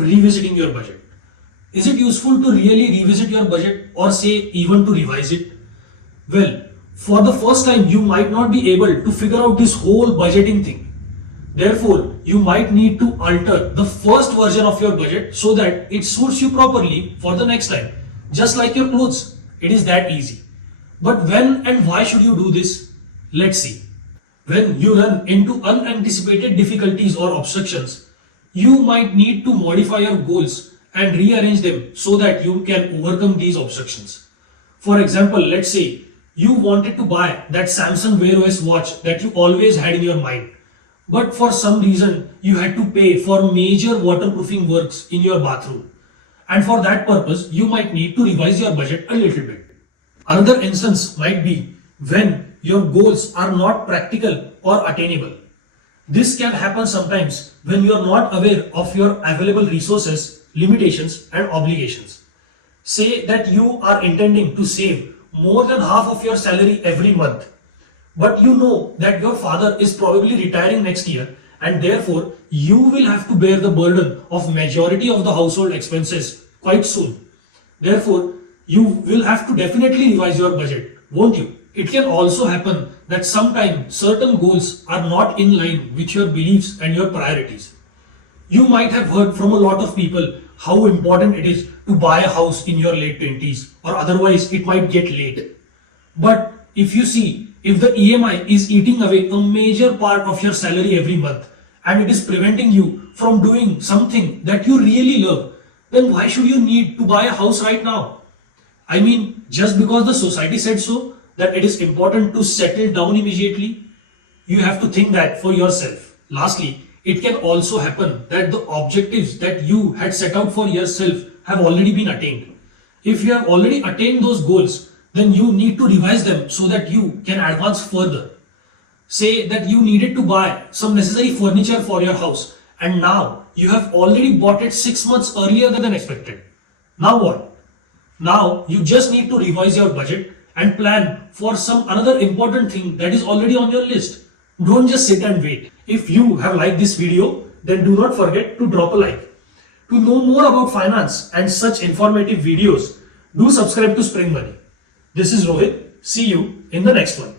revisiting your budget. Is it useful to really revisit your budget or say even to revise it? Well, for the first time you might not be able to figure out this whole budgeting thing. Therefore, you might need to alter the first version of your budget so that it suits you properly for the next time. Just like your clothes, it is that easy. But when and why should you do this? Let's see. When you run into unanticipated difficulties or obstructions, you might need to modify your goals and rearrange them so that you can overcome these obstructions. For example, let's say you wanted to buy that Samsung Wear OS watch that you always had in your mind, but for some reason you had to pay for major waterproofing works in your bathroom. And for that purpose, you might need to revise your budget a little bit. Another instance might be when your goals are not practical or attainable. This can happen sometimes when you are not aware of your available resources, limitations, and obligations. Say that you are intending to save more than half of your salary every month, but you know that your father is probably retiring next year and therefore you will have to bear the burden of majority of the household expenses quite soon. Therefore, you will have to definitely revise your budget, won't you? It can also happen that sometimes certain goals are not in line with your beliefs and your priorities. You might have heard from a lot of people how important it is to buy a house in your late 20s or otherwise it might get late. But if you see, if the EMI is eating away a major part of your salary every month and it is preventing you from doing something that you really love, then why should you need to buy a house right now? I mean, just because the society said so, that it is important to settle down immediately, you have to think that for yourself. Lastly, it can also happen that the objectives that you had set out for yourself have already been attained. If you have already attained those goals, then you need to revise them so that you can advance further. Say that you needed to buy some necessary furniture for your house and now you have already bought it 6 months earlier than expected. Now what? Now you just need to revise your budget and plan for some another important thing that is already on your list. Don't just sit and wait. If you have liked this video, then do not forget to drop a like. To know more about finance and such informative videos, do subscribe to Spring Money. This is Rohit. See you in the next one.